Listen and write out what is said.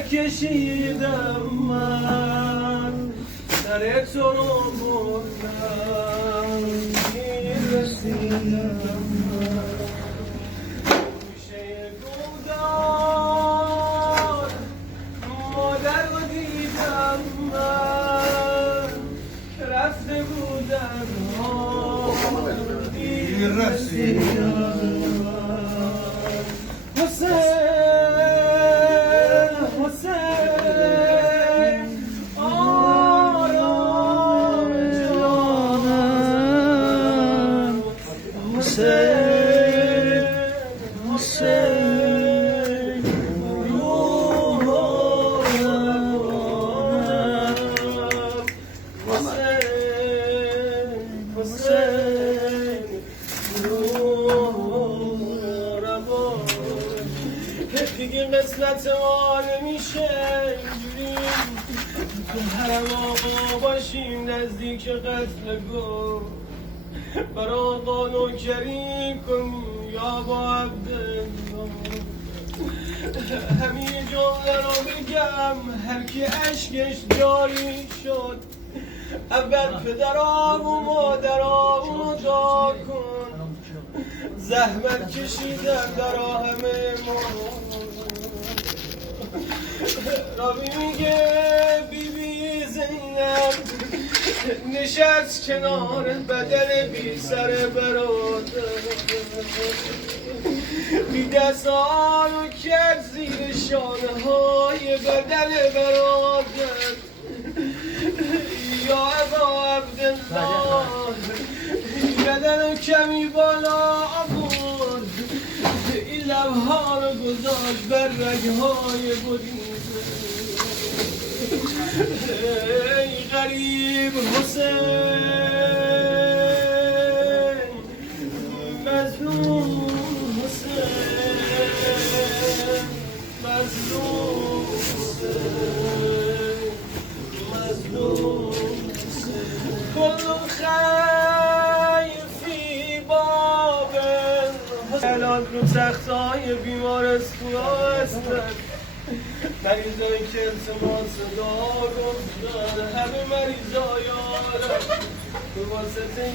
نکشیدم من سر تو رو بردم میرسیدم من گوشه گودار مادر رو دیدم من رفته بودم میرسیدم دیگه قسمت ما نمیشه اینجوریم تو حرم آقا باشیم نزدیک قتل گل برا آقا نوکری کنی یا با عبدالله همین جمله رو بگم هر کی اشکش جاری شد اول پدرام و مادرام رو دار کن زحمت کشیدم در همه ما رابی میگه بی زینب نشست کنار بدن بی سر برادر بی دستان و کرد زیر شانه های بدن برادر یا ابا عبدالله بدن کمی بالا آورد این لبها رو گذاشت بر رگهای بریده ای غریب حسین مظلوم حسین مظلوم حسین مظلوم کل خیر فی باب الان رو تختای بیمارستونا هستن مریضایی که التماس دارو داره همه مریضا یارم به واسطه